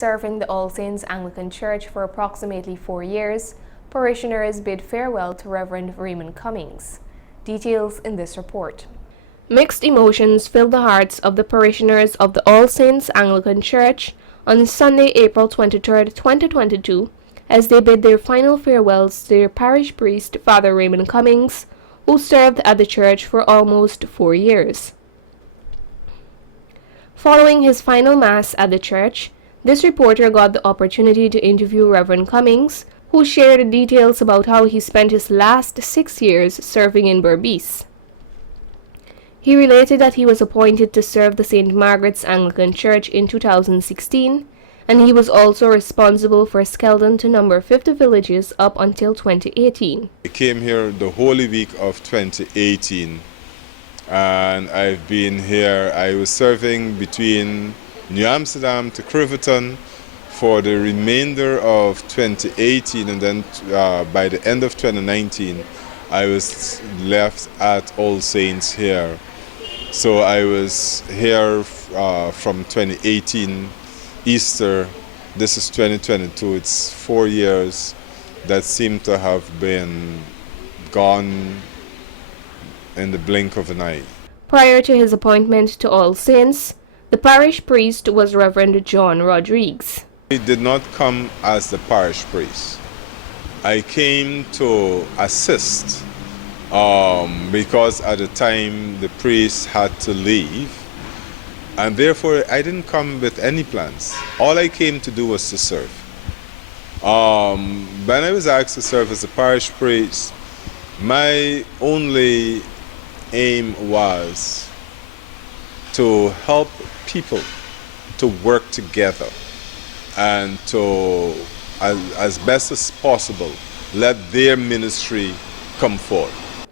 Serving the All Saints Anglican Church for approximately 4 years, parishioners bid farewell to Reverend Raymon Cummings. Details in this report. Mixed emotions filled the hearts of the parishioners of the All Saints Anglican Church on Sunday, April 23, 2022, as they bid their final farewells to their parish priest, Father Raymon Cummings, who served at the church for almost 4 years. Following his final mass at the church, this reporter got the opportunity to interview Reverend Cummings, who shared details about how he spent his last 6 years serving in Berbice. He related that he was appointed to serve the St. Margaret's Anglican Church in 2016, and he was also responsible for Skeldon to number 50 villages up until 2018. I came here the Holy Week of 2018, and I've been here. I was serving between New Amsterdam to Kriverton for the remainder of 2018, and then by the end of 2019 I was left at All Saints here. So I was here from 2018 Easter. This is 2022. It's 4 years that seem to have been gone in the blink of an eye. Prior to his appointment to All Saints, the parish priest was Reverend John Rodriguez. I did not come as the parish priest. I came to assist because at the time the priest had to leave, and therefore I didn't come with any plans. All I came to do was to serve. When I was asked to serve as a parish priest, my only aim was to help people to work together and to, as best as possible, let their ministry come forth.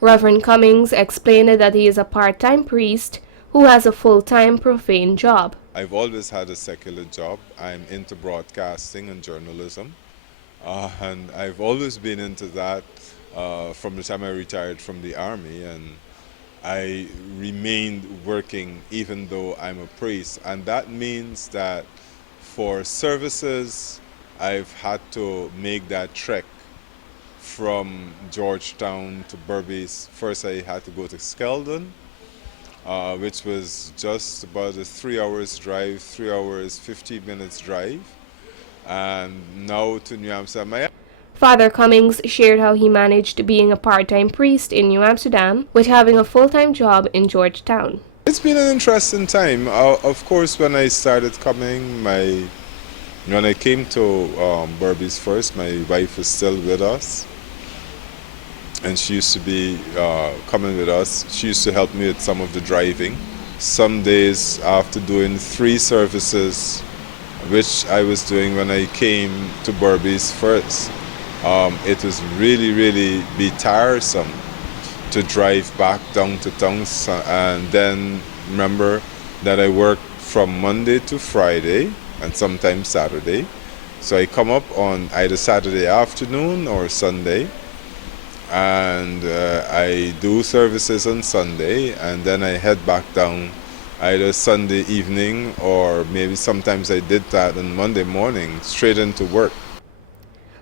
Reverend Cummings explained that he is a part-time priest who has a full-time profane job. I've always had a secular job. I'm into broadcasting and journalism, and I've always been into that from the time I retired from the Army, and I remained working even though I'm a priest, and that means that for services I've had to make that trek from Georgetown to Berbice. First I had to go to Skeldon, which was just about a 3 hours drive, 3 hours 15 minutes drive, and now to New Amsterdam. Father Cummings shared how he managed being a part-time priest in New Amsterdam with having a full-time job in Georgetown. It's been an interesting time. Of course, when I started coming, when I came to Berbice first, my wife was still with us, and she used to be coming with us. She used to help me with some of the driving. Some days after doing 3 services, which I was doing when I came to Berbice first, it was really be tiresome to drive back down to town, and then remember that I work from Monday to Friday and sometimes Saturday. So I come up on either Saturday afternoon or Sunday, and I do services on Sunday, and then I head back down either Sunday evening, or maybe sometimes I did that on Monday morning straight into work.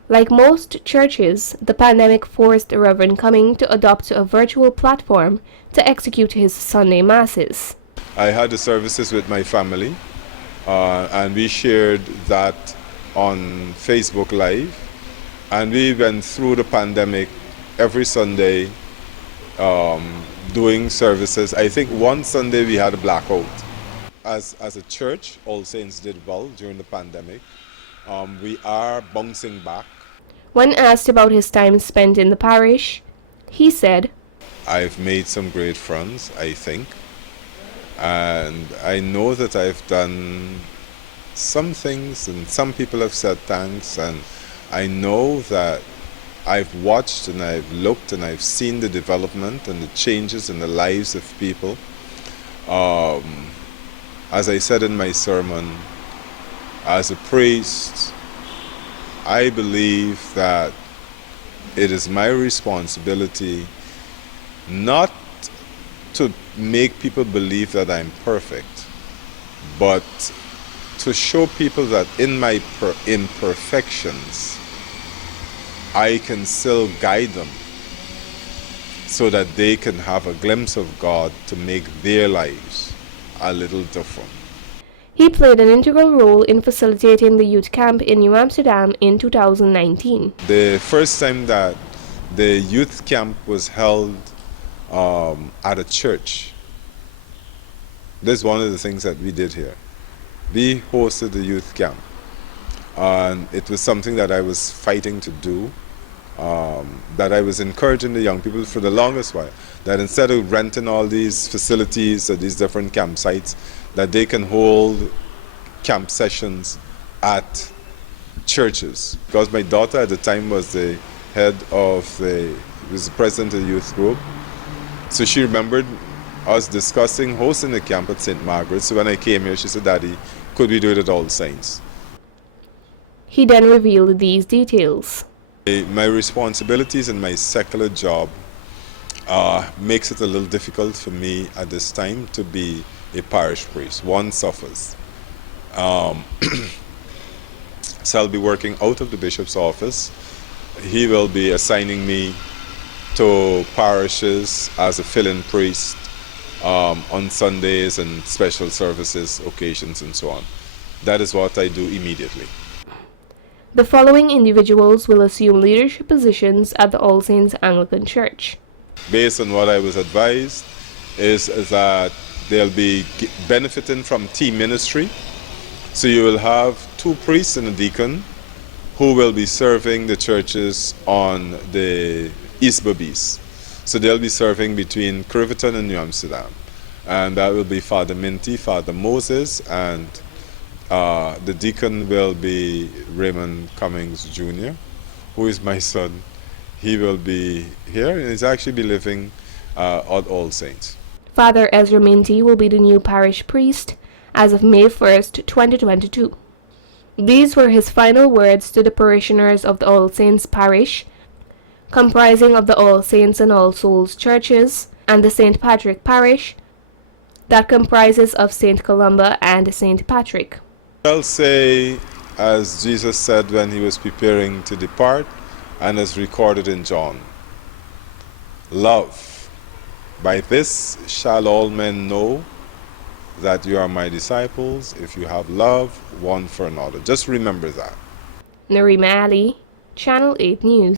Like most churches, the pandemic forced Reverend Cummings to adopt a virtual platform to execute his Sunday masses. I had the services with my family, and we shared that on Facebook Live, and we went through the pandemic every Sunday doing services. I think one Sunday we had a blackout. As a church, All Saints did well during the pandemic. We are bouncing back. When asked about his time spent in the parish, he said, I've made some great friends, I think, and I know that I've done some things, and some people have said thanks, and I know that I've watched and I've looked and I've seen the development and the changes in the lives of people. As I said in my sermon, as a priest, I believe that it is my responsibility not to make people believe that I'm perfect, but to show people that in my imperfections, I can still guide them so that they can have a glimpse of God to make their lives a little different. He played an integral role in facilitating the youth camp in New Amsterdam in 2019. The first time that the youth camp was held at a church, this is one of the things that we did here. We hosted the youth camp, and it was something that I was fighting to do, that I was encouraging the young people for the longest while, that instead of renting all these facilities at these different campsites, that they can hold camp sessions at churches. Because my daughter at the time was the was the president of the youth group, so she remembered us discussing hosting a camp at St. Margaret's. So when I came here, she said, "Daddy, could we do it at All Saints?" He then revealed these details. My responsibilities in my secular job makes it a little difficult for me at this time to be a parish priest. One suffers. So I'll be working out of the bishop's office. He will be assigning me to parishes as a fill-in priest on Sundays and special services, occasions, and so on. That is what I do immediately. The following individuals will assume leadership positions at the All Saints Anglican Church. Based on what I was advised, is that they'll be benefiting from team ministry. So you will have 2 priests and a deacon who will be serving the churches on the East Berbice. So they'll be serving between Criverton and New Amsterdam. And that will be Father Minty, Father Moses, and the deacon will be Raymon Cummings Jr., who is my son. He will be here, and he's actually be living at All Saints. Father Ezra Minty will be the new parish priest as of May 1st, 2022. These were his final words to the parishioners of the All Saints Parish, comprising of the All Saints and All Souls churches, and the St. Patrick Parish, that comprises of St. Columba and St. Patrick. I'll say, as Jesus said when he was preparing to depart, and as recorded in John, love. By this shall all men know that you are my disciples, if you have love one for another. Just remember that. Narima Ali, Channel 8 News.